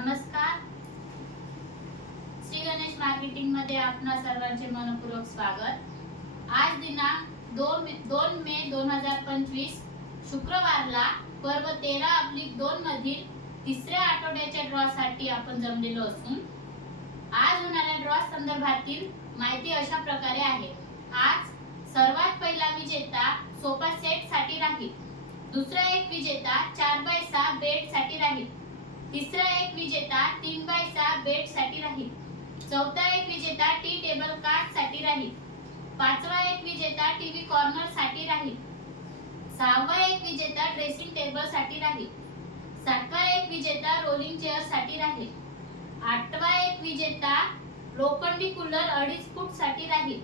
नमस्कार. श्री गणेश मार्केटिंगमध्ये आपणा सर्वांचे मनपूर्वक स्वागत. आज दिनांक दोन दोन मे दोन हजार पंचवीस शुक्रवारला पर्व तेरा अब्लिक दोन मधील तिसऱ्या आठवड्याच्या ड्रॉ साठी आपण जमलेलो असून आज होणाऱ्या ड्रॉ संदर्भातील माहिती अशा प्रकारे आहे. आज सर्वात पहिला विजेता सोफा सेटसाठी राहील. दुसरा एक विजेता चार बाय सहा बेडसाठी राहील. तिसरा एक विजेता तीन बाय सहा बेडसाठी राहील. चौथा एक विजेता टी टेबल कार्डसाठी राहील. पाचवा एक विजेता टीव्ही कॉर्नरसाठी राहील. सहावा एक विजेता ड्रेसिंग टेबलसाठी राहील. सातवा एक विजेता रोलिंग चेअरसाठी राहील. आठवा एक विजेता लोखंडी कूलर अडीच फूटसाठी राहील.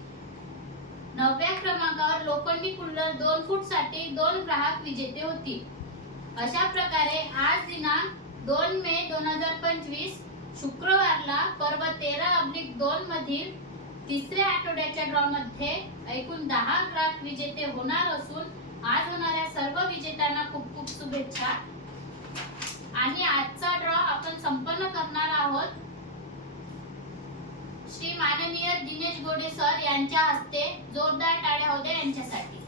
नवव्या क्रमांकावर लोखंडी कूलर दोन फूटसाठी दोन ग्राहक विजेते होतील. अशा प्रकारे आज दिनांक दोन मे दोन हजार पंचवीस शुक्रवारला पर्व तेरा अब्लिक दोन मधील तिसऱ्या आठवड्याच्या ड्रॉ मध्ये एकूण दहा ग्राहक विजेते होणार असून आज होणाऱ्या सर्व विजेत्यांना खूप खूप शुभेच्छा. आणि आजचा ड्रॉ आपण संपन्न करणार आहोत. श्री माननीय दिनेश गोडे सर यांच्या हस्ते जोरदार टाळ्या होत्या यांच्यासाठी.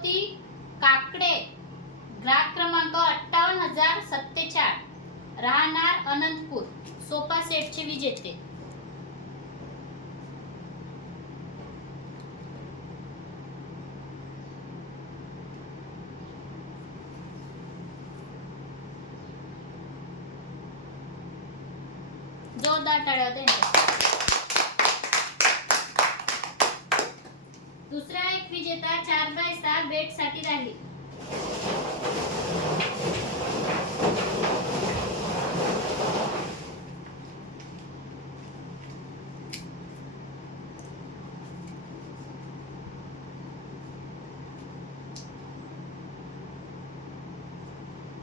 मारुती काकडे. ग्राहक क्रमांक अठ्ठावन्न हजार सत्तेचाळ. राहणार अनंतपूर. सोफा सेटचे विजेते. जोरदार टाळ्या होत्या दुसरा एक विजेता चार बाय सहा बेटसाठी राहील.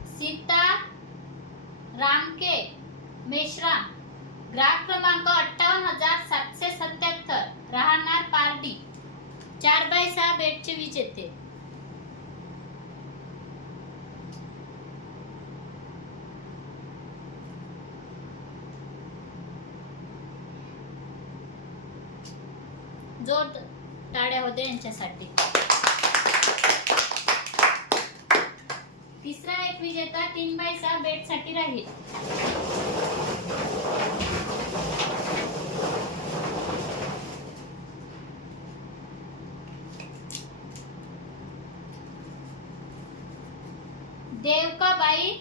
सीता रामके मेश्राम ग्राहक क्रमांक अठ्ठावन्न हजार सातशे सत्याहत्तर राहणार पारडी. चार बाय सहा बेडचे येते. जोर टाळ्या होते यांच्यासाठी. तिसरा एक विजेता तीन बाय सहा बेडसाठी राहील. देवकाबाई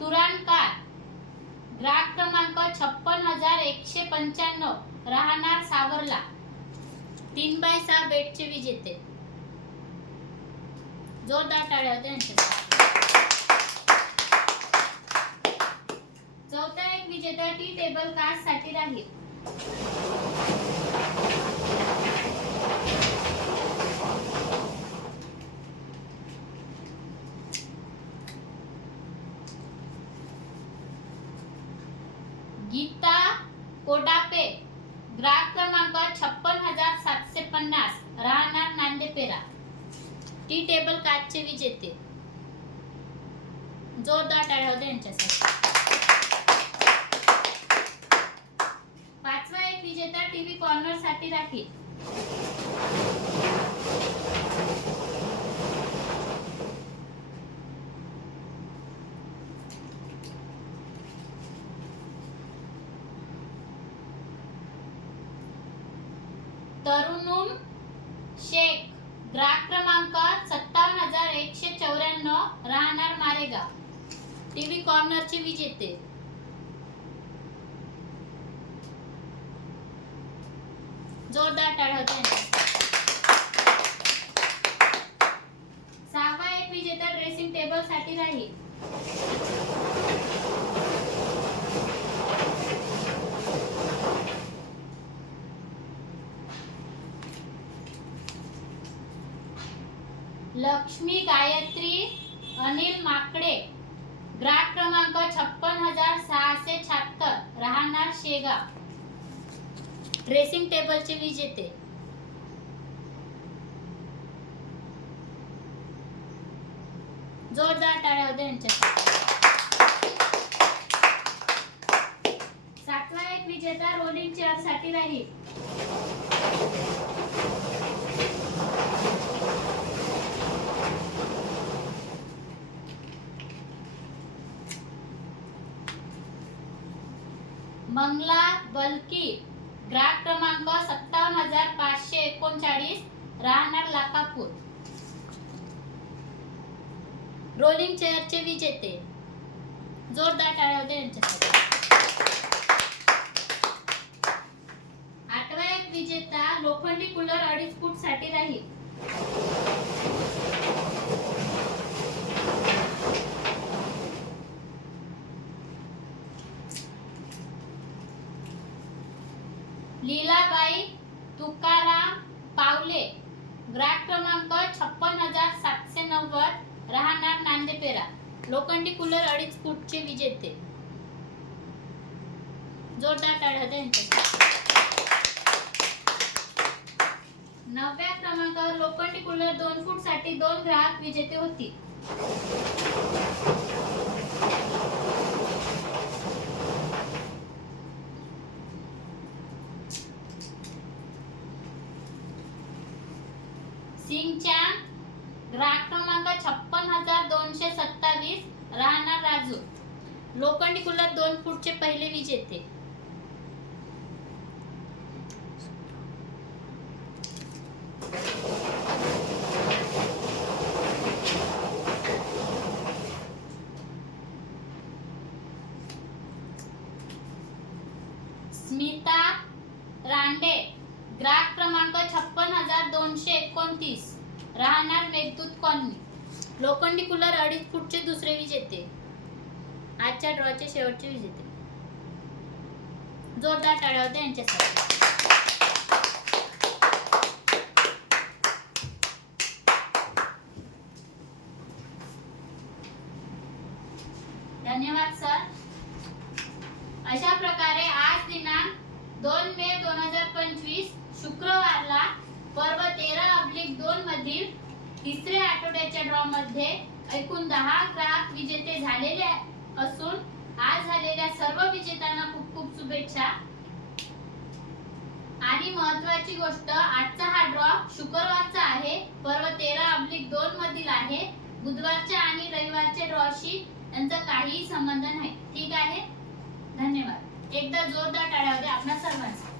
तुराणकार ग्राहक क्रमांक छप्पन हजार एकशे पंच्याण्णव राहणार सावरला. तीन बाय सहा बेडचे विजेते. जोरदार टाळ्या होत्या चौथा एक विजेता टी टेबल कास्टसाठी राहील ग्राहक क्रमांक छप्पन हजार सातशे पन्नास राहणार नांदेपेरा टी टेबल काचचे विजेते जोरदार टाळ्या होत्या यांच्यासाठी. पाचवा एक विजेता टीव्ही कॉर्नरसाठी राखील तरुणुम शेख. ग्राहक क्रमांक सत्तावन्न हजार एकशे चौऱ्याण्णव राहणार मारेगाव. टीव्ही कॉर्नरचे विजेते. जोरदार टाळ होते. सहावा एक विजेता ड्रेसिंग टेबलसाठी राहील. लक्ष्मी गायत्री अनिल माकडे. ग्राहक क्रमांक छप्पन हजार सहाशे शहात्तर राहणार शेगाव. ड्रेसिंग टेबलचे विजेते जोरदार टाळ्या सातवा एक विजेता रोलिंग चेअरसाठी राहील. मंगला बलकी. ग्राहक क्रमांक सत्तावन्न हजार पाचशे एकोणचाळीस राहणार लाखापूर रोलिंग चेअरचे विजेते. जोरदार टाळ्या होते यांच्यासाठी. आठवा एक विजेता लोखंडी कूलर अडीच फूटसाठी राहील. लीलाबाई तुकाराम पावले. ग्राहक क्रमांक छप्पन हजार सातशे नव्वद. राहणार नांदेपेरा. लोखंडी कूलर अडीच फूटचे विजेते. जोरदार टाळ्या नवव्या क्रमांकावर लोखंडी कूलर दोन फूटसाठी दोन ग्राहक विजेते होती. सिंगच्या ग्राहक क्रमांक छप्पन हजार दोनशे सत्तावीस राहणार राजू. लोखंडी कूलर दोन फूटचे पहिले विजेते स्मिता रांडे ग्राहक क्रमांक छप्पन हजार दोनशे एकोणतीस कॉलनी लोखंडी कूलर अडीच फूटचे दुसरे विजेते आजच्या ड्रॉचे शेवटचे विजेते जोरदार टाळ्या होत्या यांच्यासाठी. धन्यवाद सर. अशा प्रकारे आज दिनांक दोन मे दोन हजार पंचवीस शुक्रवारला पर्व तेरा अब्लिक दोन मधील तिसऱ्या आठवड्याच्या ड्रॉ मध्ये एकूण दहा ग्राहक विजेते झालेले असून आज झालेल्या सर्व विजेत्यांना खूप खूप शुभेच्छा. आणि महत्वाची गोष्ट आजचा हा ड्रॉ शुक्रवारचा आहे. पर्व तेरा अब्लिक दोन मधील आहे. बुधवारच्या आणि रविवारच्या ड्रॉशी यांचा काहीही संबंध नाही. ठीक आहे? धन्यवाद. एकदा जोरदार टाळ्या होत्या. आपणा सर्वांचा.